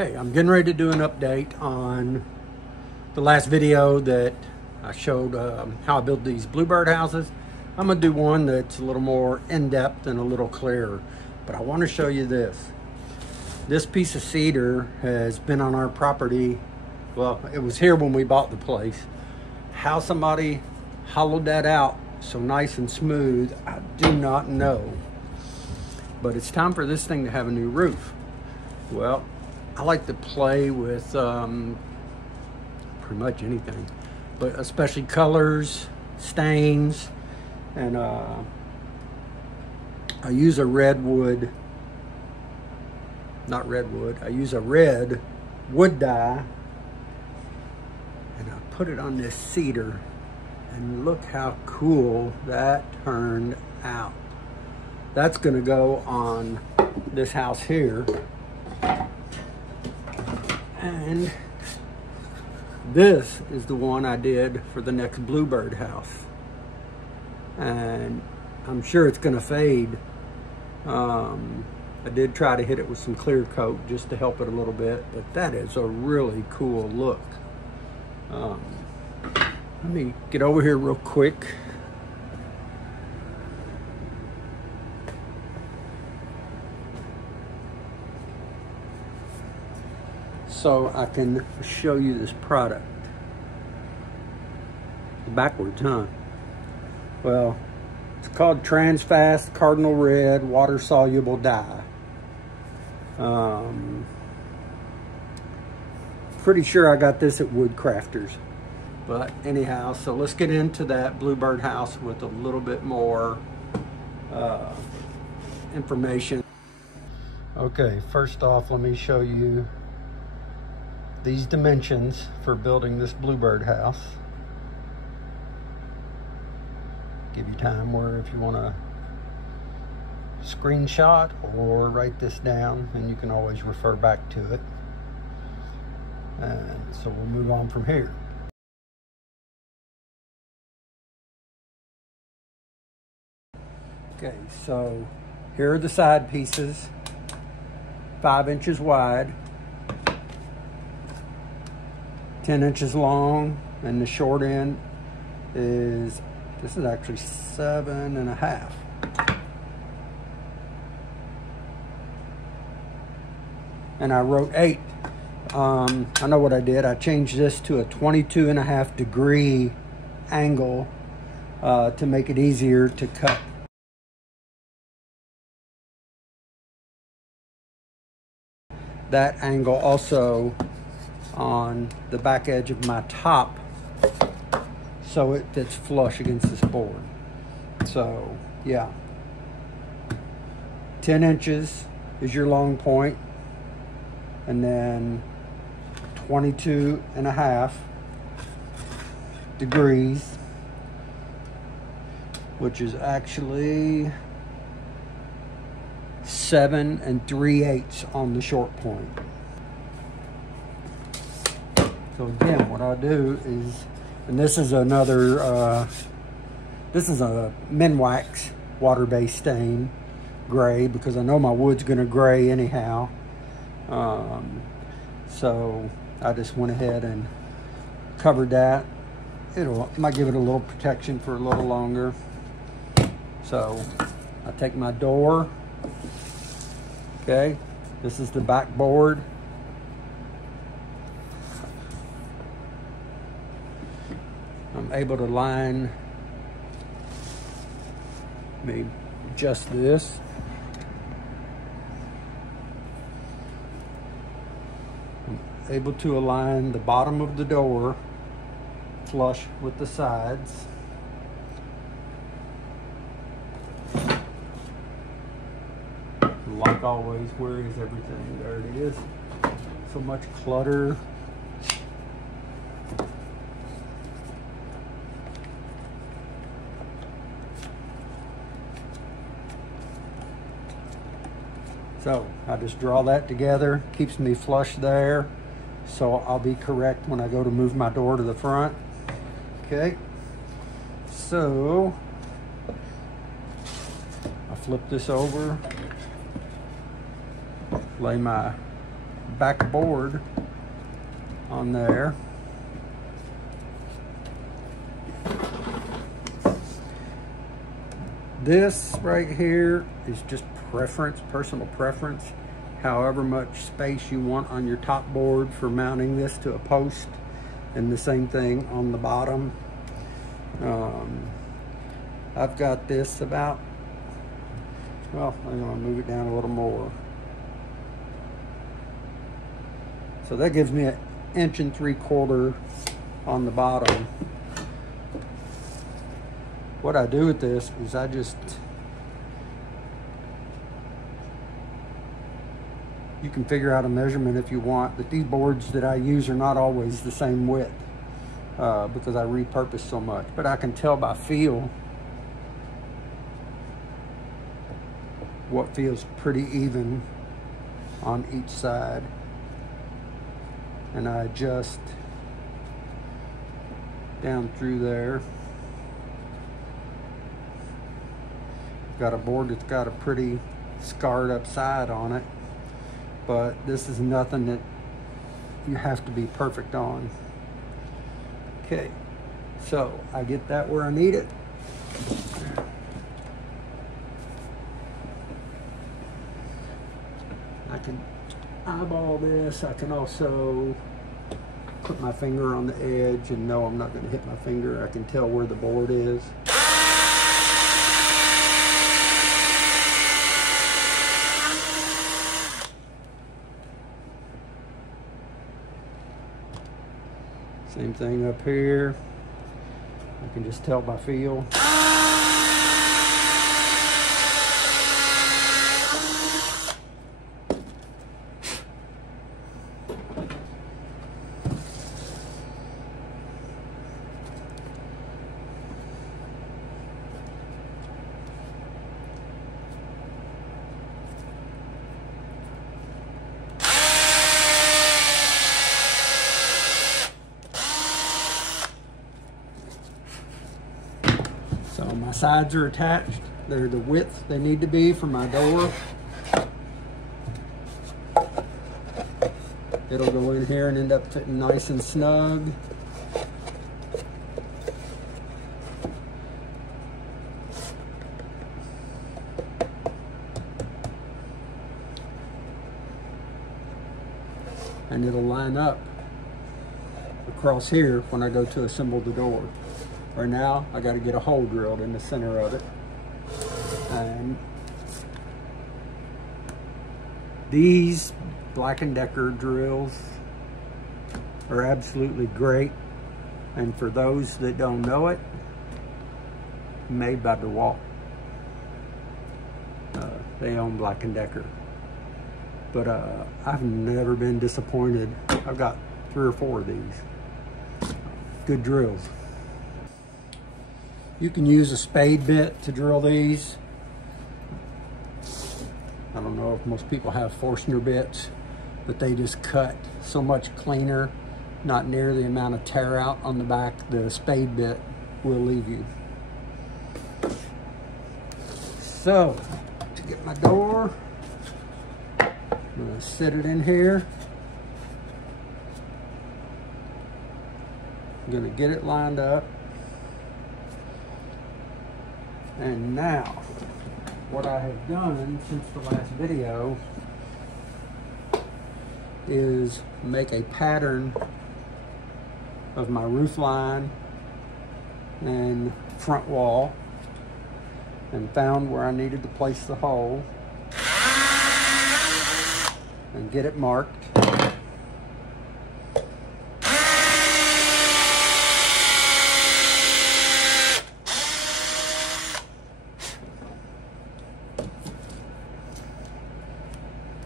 Hey, I'm getting ready to do an update on the last video that I showed how I build these Bluebird houses. I'm going to do one that's a little more in-depth and a little clearer, but I want to show you this. This piece of cedar has been on our property. Well, it was here when we bought the place. How somebody hollowed that out so nice and smooth, I do not know. But it's time for this thing to have a new roof. Well, I like to play with pretty much anything, but especially colors, stains, and I use a redwood, not redwood, I use a red wood dye, and I put it on this cedar, and look how cool that turned out. That's gonna go on this house here. And this is the one I did for the next Bluebird house. And I'm sure it's gonna fade. I did try to hit it with some clear coat just to help it a little bit, but that is a really cool look. Let me get over here real quick. So I can show you this product. Backwards, huh? Well, it's called Transfast Cardinal Red Water Soluble Dye. Pretty sure I got this at Woodcrafters. But anyhow, so let's get into that Bluebird house with a little bit more information. Okay, first off, let me show you these dimensions for building this Bluebird house. Give you time where if you want to screenshot or write this down, and you can always refer back to it. And so we'll move on from here. Okay, so here are the side pieces, 5 inches wide, 10 inches long, and the short end is, this is actually 7.5. And I wrote 8. I know what I did. I changed this to a 22.5 degree angle to make it easier to cut. That angle also on the back edge of my top so it fits flush against this board. So yeah, 10 inches is your long point, and then 22.5 degrees, which is actually 7 3/8 on the short point. So again, what I'll do is, and this is another, this is a Minwax water-based stain, gray, because I know my wood's gonna gray anyhow. So I just went ahead and covered that. It might give it a little protection for a little longer. So I take my door, okay, this is the back board. I'm able to line, let me adjust this. I'm able to align the bottom of the door flush with the sides. Like always, where is everything? There it is. So much clutter. So I just draw that together, keeps me flush there, so I'll be correct when I go to move my door to the front. Okay, so I flip this over, lay my back board on there. This right here is just preference, personal preference. However much space you want on your top board for mounting this to a post, and the same thing on the bottom. I've got this about, well, I'm gonna move it down a little more. So that gives me 1 3/4 inches on the bottom. What I do with this is you can figure out a measurement if you want, but these boards that I use are not always the same width because I repurpose so much. But I can tell by feel what feels pretty even on each side. And I adjust down through there. Got a board that's got a pretty scarred up side on it, but this is nothing that you have to be perfect on. Okay, so I get that where I need it. I can eyeball this. I can also put my finger on the edge and know I'm not going to hit my finger. I can tell where the board is. Same thing up here. I can just tell by feel. So my sides are attached. They're the width they need to be for my door. It'll go in here and end up fitting nice and snug. And it'll line up across here when I go to assemble the door. Right now, I got to get a hole drilled in the center of it. And these Black & Decker drills are absolutely great. And for those that don't know it, made by DeWalt. They own Black & Decker. But I've never been disappointed. I've got 3 or 4 of these. Good drills. You can use a spade bit to drill these. I don't know if most people have Forstner bits, but they just cut so much cleaner, not near the amount of tear out on the back the spade bit will leave you. So, to get my door, I'm gonna sit it in here. I'm gonna get it lined up. And now, what I have done since the last video is make a pattern of my roof line and front wall, and found where I needed to place the hole and get it marked.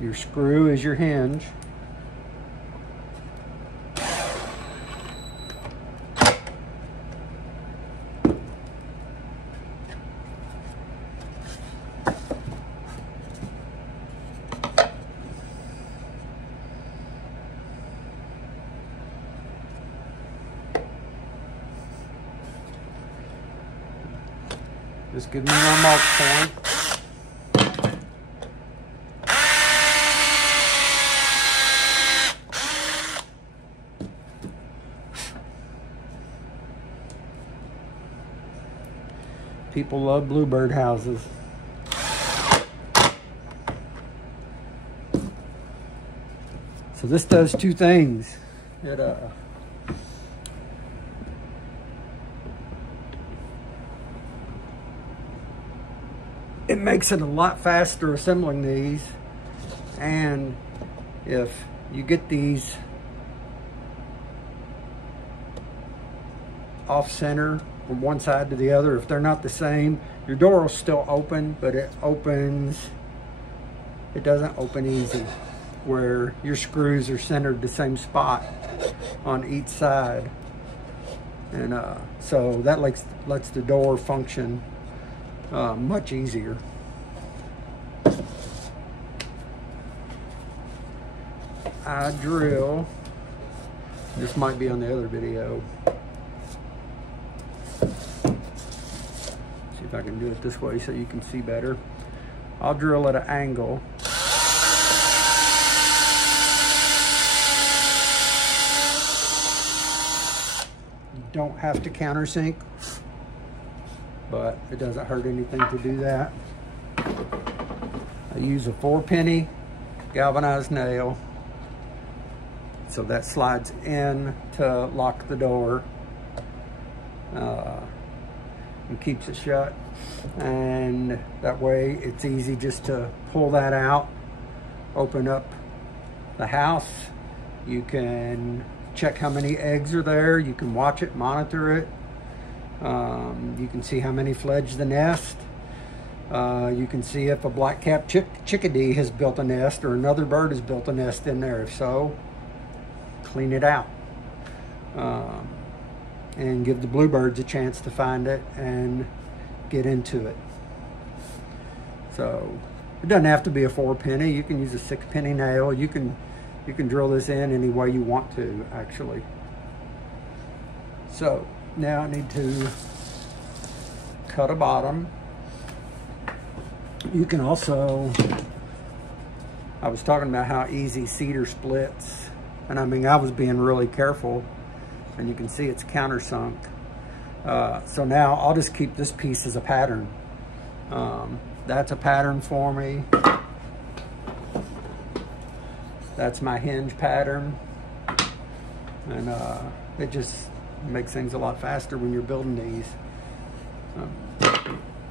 Your screw is your hinge. Just give me one mark point. People love Bluebird houses. So this does two things. It makes it a lot faster assembling these, and if you get these off center from one side to the other, if they're not the same, your door will still open, but it doesn't open easy, where your screws are centered the same spot on each side. And so that lets the door function much easier. I drill, this might be on the other video. See if I can do it this way so you can see better. I'll drill at an angle. You don't have to countersink, but it doesn't hurt anything to do that. I use a 4-penny galvanized nail, so that slides in to lock the door and keeps it shut. And that way it's easy just to pull that out, open up the house. You can check how many eggs are there. You can watch it, monitor it. You can see how many fledged the nest. You can see if a black-capped chickadee has built a nest or another bird has built a nest in there. If so, clean it out. And give the bluebirds a chance to find it and get into it. So it doesn't have to be a 4-penny. You can use a 6-penny nail. You can drill this in any way you want to, actually. So now I need to cut a bottom. You can also, I was talking about how easy cedar splits, and I mean, I was being really careful, and you can see it's countersunk. So now I'll just keep this piece as a pattern. That's a pattern for me. That's my hinge pattern. And it just makes things a lot faster when you're building these.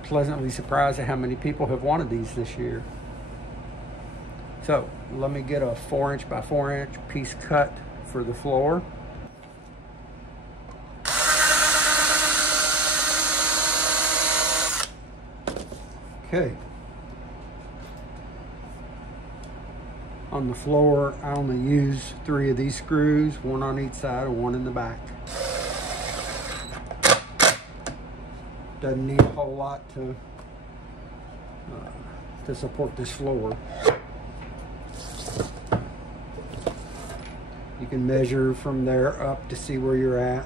Pleasantly surprised at how many people have wanted these this year. So let me get a 4" by 4" piece cut for the floor. Okay. On the floor, I only use 3 of these screws, 1 on each side and 1 in the back. Doesn't need a whole lot to support this floor. You can measure from there up to see where you're at.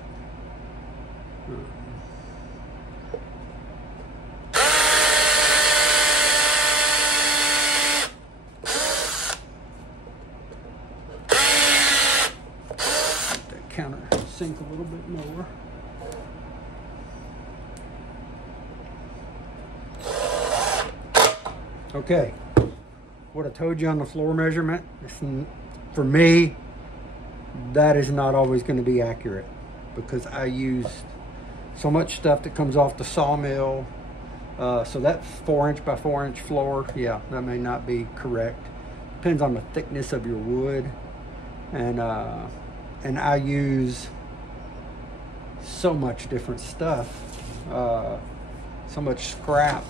Counter sink a little bit more. Okay, what I told you on the floor measurement, for me, that is not always going to be accurate, because I use so much stuff that comes off the sawmill. So that 4" by 4" floor, yeah, that may not be correct. Depends on the thickness of your wood. And I use so much different stuff, so much scrap.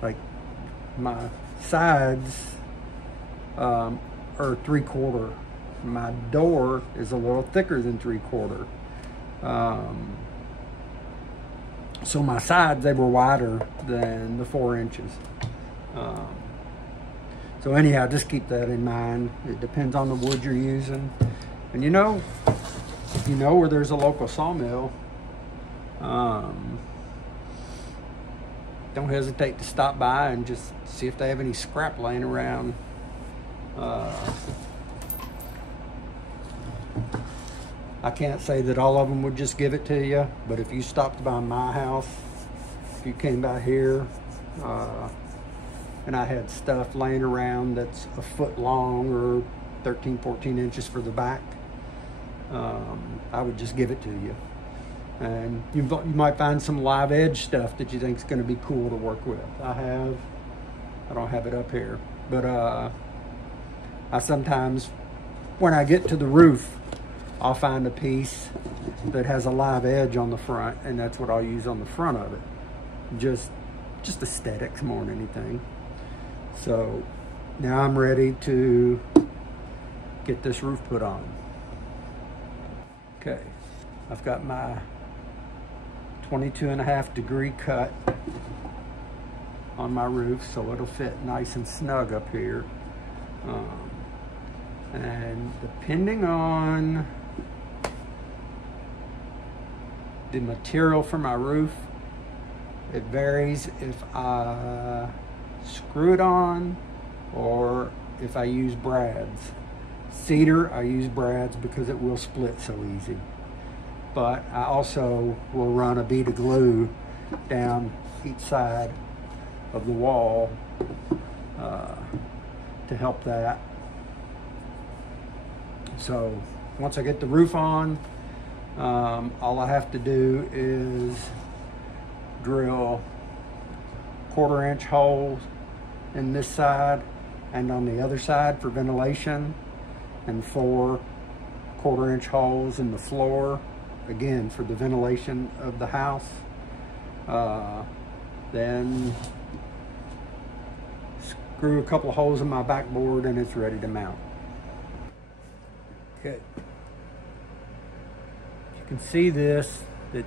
Like my sides are 3/4. My door is a little thicker than 3/4. So my sides, they were wider than the 4 inches. So anyhow, just keep that in mind. It depends on the wood you're using. And you know, if you know where there's a local sawmill, don't hesitate to stop by and just see if they have any scrap laying around. I can't say that all of them would just give it to you, but if you stopped by my house, if you came by here, and I had stuff laying around that's a foot long or 13, 14 inches for the back, I would just give it to you. And you might find some live edge stuff that you think is going to be cool to work with. I don't have it up here, but I sometimes, when I get to the roof, I'll find a piece that has a live edge on the front, and that's what I'll use on the front of it. Just aesthetics more than anything. So now I'm ready to get this roof put on. Okay, I've got my 22.5 degree cut on my roof, so it'll fit nice and snug up here. And depending on the material for my roof, it varies if I screw it on or if I use brads. Cedar, I use brads because it will split so easy. But I also will run a bead of glue down each side of the wall to help that. So once I get the roof on, all I have to do is drill 1/4 inch holes in this side and on the other side for ventilation, and 4 1/4 inch holes in the floor, again for the ventilation of the house. Then screw a couple of holes in my backboard and it's ready to mount. Okay, you can see that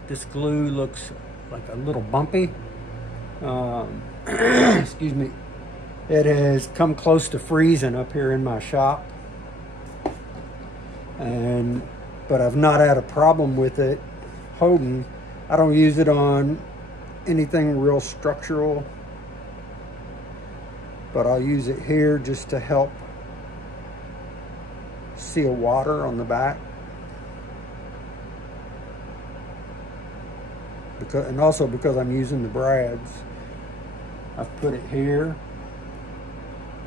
this glue looks like a little bumpy. Excuse me. It has come close to freezing up here in my shop, but I've not had a problem with it holding. I don't use it on anything real structural, but I'll use it here just to help seal water on the back. And also because I'm using the brads, I've put it here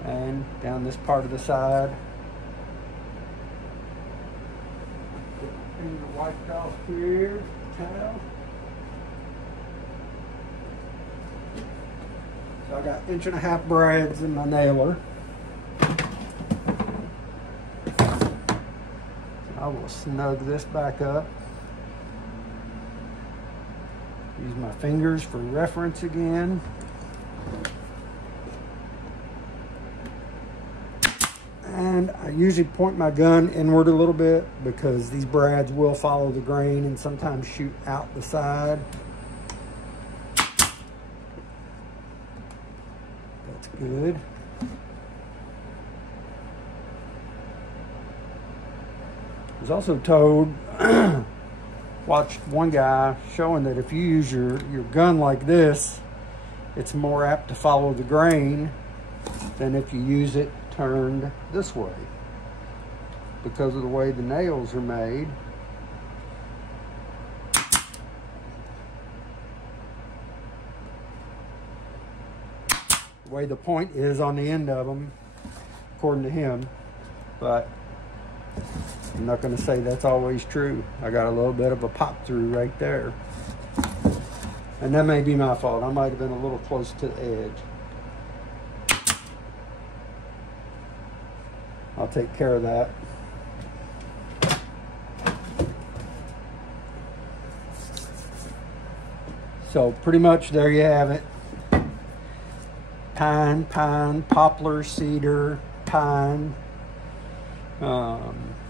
and down this part of the side. Get my finger wiped off here, towel. So I got 1.5 inch brads in my nailer. I will snug this back up. Use my fingers for reference again. And I usually point my gun inward a little bit because these brads will follow the grain and sometimes shoot out the side. That's good. I was also told, watched one guy showing that if you use your gun like this, it's more apt to follow the grain than if you use it turned this way because of the way the nails are made. The way the point is on the end of them, according to him, but I'm not going to say that's always true. I got a little bit of a pop through right there. And that may be my fault. I might have been a little close to the edge. I'll take care of that. So pretty much there you have it. Pine, poplar, cedar, pine.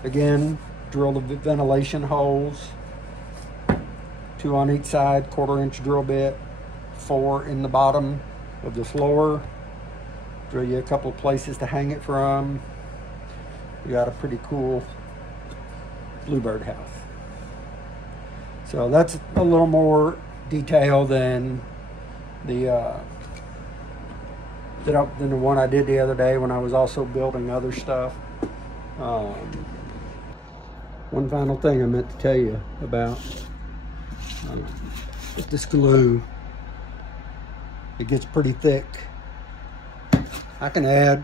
Again, drill the ventilation holes, 2 on each side, 1/4 inch drill bit, 4 in the bottom of the floor. Drill you a couple of places to hang it from. You got a pretty cool Bluebird house. So that's a little more detail than the one I did the other day when I was also building other stuff. One final thing I meant to tell you about with this glue. It gets pretty thick. I can add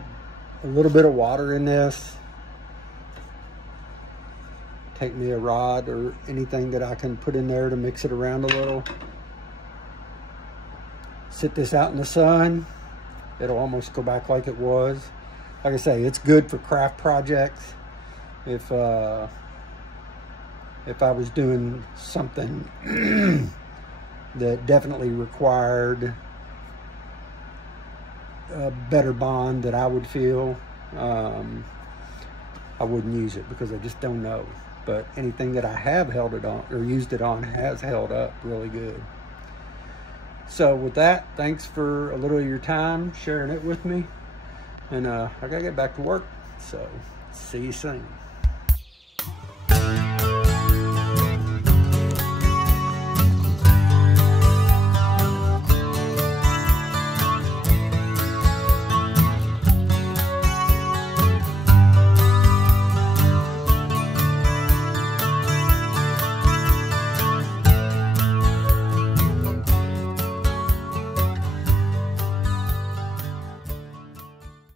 a little bit of water in this. Take me a rod or anything that I can put in there to mix it around a little. Sit this out in the sun. It'll almost go back like it was. Like I say, it's good for craft projects. If I was doing something that definitely required a better bond that I would feel, I wouldn't use it because I just don't know. But anything that I have held it on or used it on has held up really good. So with that, thanks for a little of your time sharing it with me. And I gotta get back to work. So see you soon.